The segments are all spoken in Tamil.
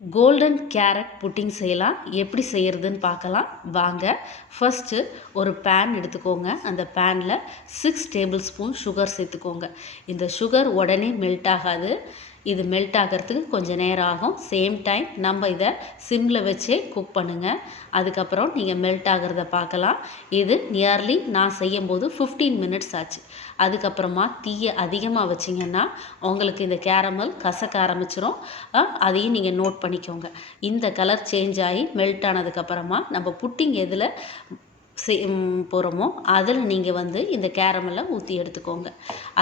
கோல்டன் கேரட் புட்டிங் செய்யலாம். எப்படி செய்கிறதுன்னு பார்க்கலாம் வாங்க. ஃபஸ்ட்டு ஒரு பேன் எடுத்துக்கோங்க. அந்த பேனில் 6 டேபிள் ஸ்பூன் சுகர் சேர்த்துக்கோங்க. இந்த சுகர் உடனே மெல்ட் ஆகாது. இது மெல்ட் ஆகிறதுக்கு கொஞ்சம் நேரம் ஆகும். சேம் டைம் நம்ம இதை சிம்மில் வச்சே குக் பண்ணுங்கள். அதுக்கப்புறம் நீங்கள் மெல்ட் ஆகிறத பார்க்கலாம். இது நியர்லி நான் செய்யும்போது 15 மினிட்ஸ் ஆச்சு. அதுக்கப்புறமா தீயை அதிகமாக வச்சிங்கன்னா உங்களுக்கு இந்த கேரமல் கசக்க ஆரம்பிச்சிடும். அதையும் நீங்கள் நோட் பண்ணிக்கோங்க. இந்த கலர் சேஞ்ச் ஆகி மெல்ட் ஆனதுக்கப்புறமா நம்ம புட்டிங் எதில் போகிறோமோ அதில் நீங்கள் இந்த கேரமலை ஊற்றி எடுத்துக்கோங்க.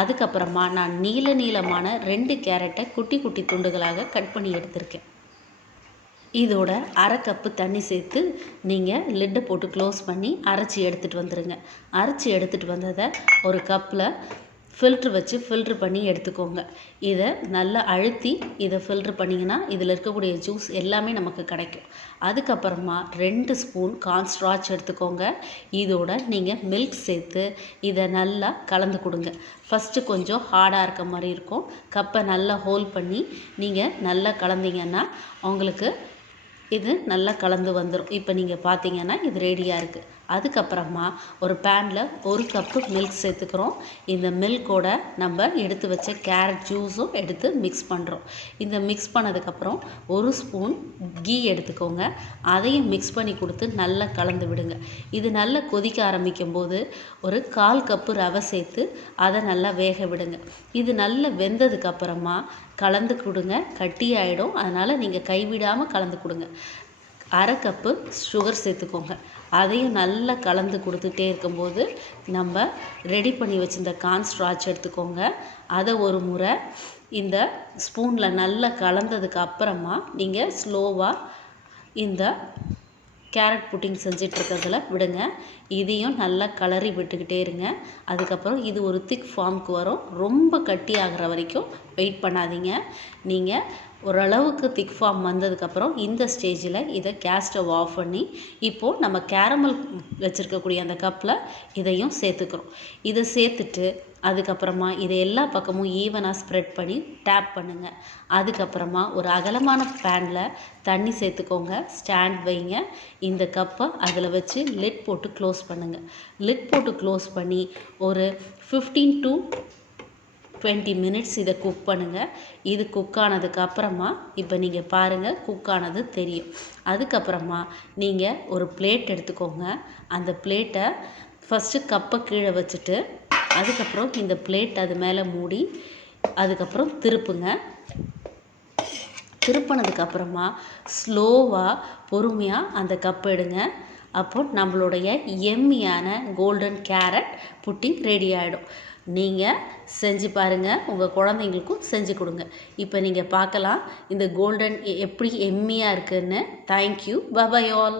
அதுக்கப்புறமா நான் நீளமான 2 கேரட்டை குட்டி குட்டி துண்டுகளாக கட் பண்ணி எடுத்திருக்கேன். இதோட அரை கப்பு தண்ணி சேர்த்து நீங்கள் லிட்டை போட்டு க்ளோஸ் பண்ணி அரைச்சி எடுத்துகிட்டு வந்துடுங்க. அரைச்சி எடுத்துகிட்டு வந்ததை ஒரு கப்பில் ஃபில்ட்ரு வச்சு ஃபில்ட்ரு பண்ணி எடுத்துக்கோங்க. இதை நல்லா அழுத்தி இதை ஃபில்ட்ரு பண்ணிங்கன்னா இதில் இருக்கக்கூடிய ஜூஸ் எல்லாமே நமக்கு கிடைக்கும். அதுக்கப்புறமா 2 ஸ்பூன் கார்ன்ஸ்டார்ச் எடுத்துக்கோங்க. இதோட நீங்கள் மில்க் சேர்த்து இதை நல்லா கலந்து கொடுங்க. ஃபஸ்ட்டு கொஞ்சம் ஹார்டாக இருக்க மாதிரி இருக்கும். கப்பை நல்லா ஹோல்ட் பண்ணி நீங்கள் நல்லா கலந்தீங்கன்னா உங்களுக்கு இது நல்லா கலந்து வந்துடும். இப்போ நீங்கள் பார்த்தீங்கன்னா இது ரெடியாக இருக்குது. அதுக்கப்புறமா ஒரு பேனில் 1 கப்பு மில்க் சேர்த்துக்கிறோம். இந்த மில்கோட நம்ம எடுத்து வச்ச கேரட் ஜூஸும் எடுத்து மிக்ஸ் பண்ணுறோம். இந்த மிக்ஸ் பண்ணதுக்கப்புறம் 1 ஸ்பூன் கீ எடுத்துக்கோங்க. அதையும் மிக்ஸ் பண்ணி கொடுத்து நல்லா கலந்து விடுங்க. இது நல்லா கொதிக்க ஆரம்பிக்கும் போது ஒரு 1/4 கப்பு ரவை சேர்த்து அதை நல்லா வேக விடுங்க. இது நல்லா வெந்ததுக்கப்புறமா கலந்து கொடுங்க. கட்டி ஆகிடும். அதனால் நீங்கள் கைவிடாமல் கலந்து கொடுங்க. அரை கப்பு சுகர் சேர்த்துக்கோங்க. அதையும் நல்லா கலந்து கொடுத்துட்டே இருக்கும்போது நம்ம ரெடி பண்ணி வச்சுருந்த கார்ன்ஸ்டார்ச் எடுத்துக்கோங்க. அதை ஒரு முறை இந்த ஸ்பூனில் நல்லா கலந்ததுக்கு அப்புறமா நீங்கள் ஸ்லோவாக இந்த கேரட் புட்டிங் செஞ்சிட்ருக்கிறதுல விடுங்க. இதையும் நல்லா கலரி விட்டுக்கிட்டே இருங்க. அதுக்கப்புறம் இது ஒரு திக் ஃபார்முக்கு வரும். ரொம்ப கட்டி ஆகிற வரைக்கும் வெயிட் பண்ணாதீங்க. நீங்கள் ஓரளவுக்கு திக் ஃபார்ம் வந்ததுக்கப்புறம் இந்த ஸ்டேஜில் இதை கேஸ் ஸ்டவ் ஆஃப் பண்ணி இப்போது நம்ம கேரமல் வச்சுருக்கக்கூடிய அந்த கப்பில் இதையும் சேர்த்துக்கிறோம். இதை சேர்த்துட்டு அதுக்கப்புறமா இதை எல்லா பக்கமும் ஈவனாக ஸ்ப்ரெட் பண்ணி டேப் பண்ணுங்கள். அதுக்கப்புறமா ஒரு அகலமான பேனில் தண்ணி சேர்த்துக்கோங்க. ஸ்டாண்ட் வைங்க. இந்த கப்பை அதில் வச்சு லிட் போட்டு க்ளோஸ் பண்ணுங்கள். லிட் போட்டு க்ளோஸ் பண்ணி ஒரு 15 to 20 மினிட்ஸ் இதை குக் பண்ணுங்கள். இது குக் ஆனதுக்கப்புறமா இப்போ நீங்கள் பாருங்கள் குக் ஆனது தெரியும். அதுக்கப்புறமா நீங்கள் ஒரு பிளேட் எடுத்துக்கோங்க. அந்த பிளேட்டை ஃபஸ்ட்டு கப்பை கீழே வச்சுட்டு அதுக்கப்புறம் இந்த பிளேட் அது மேலே மூடி அதுக்கப்புறம் திருப்புங்க. திருப்பினதுக்கப்புறமா ஸ்லோவாக பொறுமையாக அந்த கப்பை எடுங்க. அப்போ நம்மளுடைய எம்மியான கோல்டன் கேரட் புட்டிங் ரெடி ஆகிடும். நீங்கள் செஞ்சு பாருங்கள். உங்கள் குழந்தைங்களுக்கும் செஞ்சு கொடுங்க. இப்போ நீங்கள் பார்க்கலாம் இந்த கோல்டன் எப்படி எம்மியாக இருக்குதுன்னு. தேங்க்யூ. Bye all.